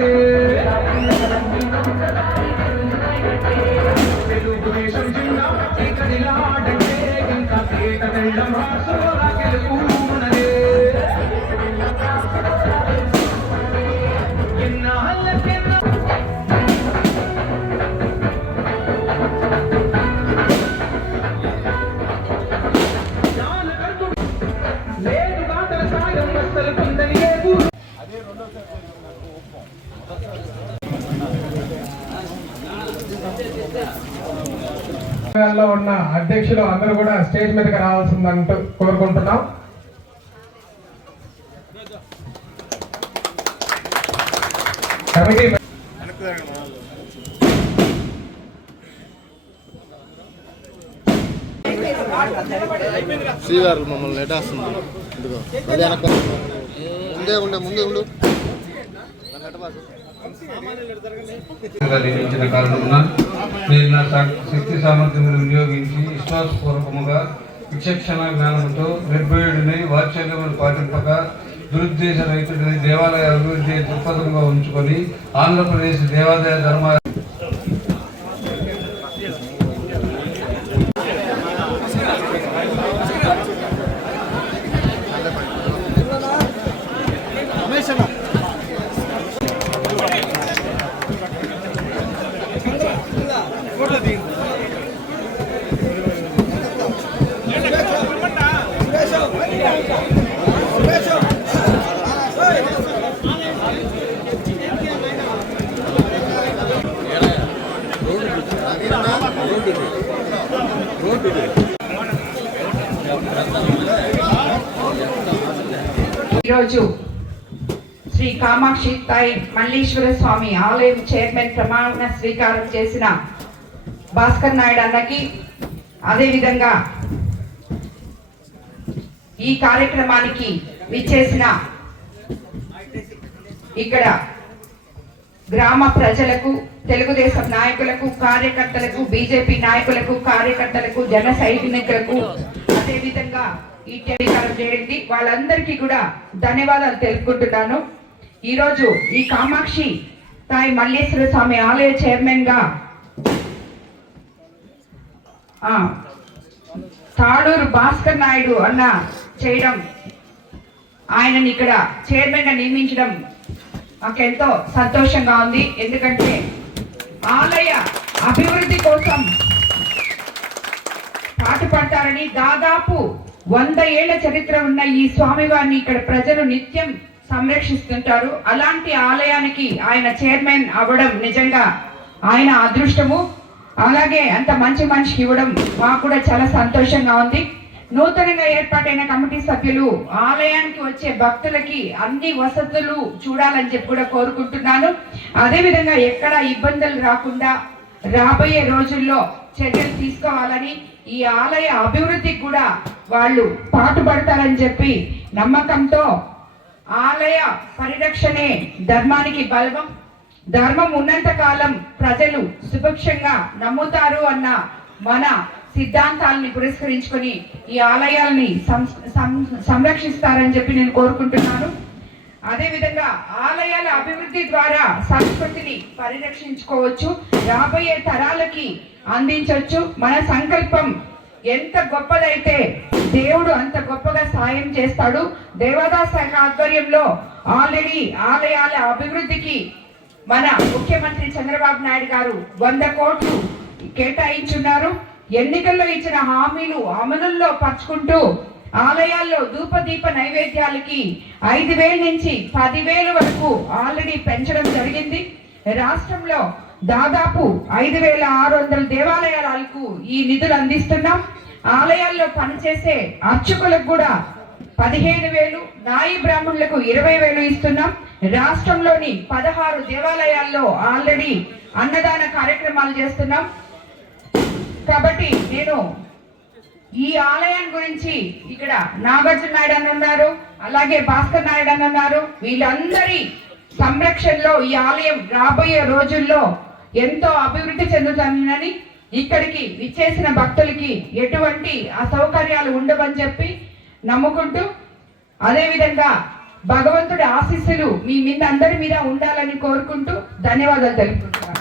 తల్లి ఒక్కసారి తెలుగుదేశం జిల్లా కదిలాడంటే ఇంకా రాసోరా లేదు పొందని లేదు ఉన్న అధ్యక్షులు అందరూ కూడా స్టేజ్ మీదకి రావాల్సిందంటూ కోరుకుంటున్నాం. కమిటీ శ్రీవారు మమ్మల్ని నెట్టేస్తున్నారు ముందే ఉండే ముందే ఉండు. గా నిర్మించిన కారణమున నేను నా శక్తి సామర్థ్యములు వినియోగించి విశ్వాసపూర్వకముగా విచక్షణ జ్ఞానంతో నిర్భయుడిని వాత్సల్యములు పాటింపక దురుద్దేశ రైతుడిని దేవాలయ అభివృద్ధి దృక్పథంగా ఉంచుకొని ఆంధ్రప్రదేశ్ దేవాదాయ ధర్మ ఈరోజు శ్రీ కామాక్షి తాయి మల్లీశ్వర స్వామి ఆలయం చైర్మన్ ప్రమాణ స్వీకారం చేసిన భాస్కర్ నాయుడు అన్నకి అదేవిధంగా ఈ కార్యక్రమానికి విచ్చేసిన ఇక్కడ గ్రామ ప్రజలకు తెలుగుదేశం నాయకులకు కార్యకర్తలకు బీజేపీ నాయకులకు కార్యకర్తలకు జన సైనికులకు విధంగా ఈ టెలికాలం చేయండి వాళ్ళందరికీ కూడా ధన్యవాదాలు తెలుపుకుంటున్నాను. ఈరోజు ఈ కామాక్షి తాయి మల్లేశ్వర స్వామి ఆలయ చైర్మన్గా ఆ, తాడూరు భాస్కర్ నాయుడు అన్న చేయడం ఆయనని ఇక్కడ చైర్మన్గా నియమించడం మాకెంతో సంతోషంగా ఉంది. ఎందుకంటే ఆలయ అభివృద్ధి కోసం పాటుపడతారని దాదాపు వంద ఏళ్ళ చరిత్ర ఉన్న ఈ స్వామివారిని ఇక్కడ ప్రజలు నిత్యం సంరక్షిస్తుంటారు. అలాంటి ఆలయానికి ఆయన చైర్మన్ అవ్వడం నిజంగా ఆయన అదృష్టము. అలాగే అంత మంచి మనిషికి ఇవ్వడం మాకు కూడా చాలా సంతోషంగా ఉంది. నూతనంగా ఏర్పాటైన కమిటీ సభ్యులు ఆలయానికి వచ్చే భక్తులకి అన్ని వసతులు చూడాలని చెప్పి కూడా కోరుకుంటున్నాను. అదేవిధంగా ఎక్కడ ఇబ్బందులు రాకుండా రాబోయే రోజుల్లో చర్యలు తీసుకోవాలని ఈ ఆలయ అభివృద్ధికి కూడా వాళ్ళు పాటుపడతారని చెప్పి నమ్మకంతో ఆలయ పరిరక్షణే ధర్మానికి బలవం. ధర్మం ఉన్నంత కాలం ప్రజలు సుభిక్షంగా నమ్ముతారు అన్న మన సిద్ధాంతాలని పురస్కరించుకొని ఈ ఆలయాల్ని సం- సంరక్షిస్తారని చెప్పి నేను కోరుకుంటున్నాను. అదేవిధంగా ఆలయాల అభివృద్ధి ద్వారా సంస్కృతిని పరిరక్షించుకోవచ్చు రాబోయే తరాలకి అందించవచ్చు. మన సంకల్పం ఎంత గొప్పదైతే దేవుడు అంత గొప్పగా సాయం చేస్తాడు. దేవాదాయ శాఖ ఆధ్వర్యంలో ఆల్రెడీ ఆలయాల అభివృద్ధికి మన ముఖ్యమంత్రి చంద్రబాబు నాయుడు గారు వంద కోట్లు కేటాయించున్నారు. ఎన్నికల్లో ఇచ్చిన హామీలు అమలుల్లో పరుచుకుంటూ ఆలయాల్లో ధూపదీప నైవేద్యాలకి ఐదు వేల నుంచి పదివేల వరకు ఆల్రెడీ పెంచడం జరిగింది. రాష్ట్రంలో దాదాపు ఐదు వేల ఆరు వందల దేవాలయాలకు ఈ నిధులు అందిస్తున్నాం. ఆలయాల్లో పనిచేసే అర్చకులకు కూడా పదిహేను వేలు నాయి బ్రాహ్మణులకు ఇరవై వేలు ఇస్తున్నాం. రాష్ట్రంలోని పదహారు దేవాలయాల్లో ఆల్రెడీ అన్నదాన కార్యక్రమాలు చేస్తున్నాం. కాబట్టి నేను ఈ ఆలయం గురించి ఇక్కడ నాగార్జున నాయుడు అని ఉన్నారు అలాగే భాస్కర్ నాయుడు అని ఉన్నారు. వీళ్ళందరి సంరక్షణలో ఈ ఆలయం రాబోయే రోజుల్లో ఎంతో అభివృద్ధి చెందుతుందని ఇక్కడికి విచ్చేసిన భక్తులకి ఎటువంటి అసౌకర్యాలు ఉండవని చెప్పి నమ్ముకుంటూ అదేవిధంగా భగవంతుడి ఆశీస్సులు మీ మీద అందరి మీద ఉండాలని కోరుకుంటూ ధన్యవాదాలు తెలుపుకుంటున్నాను.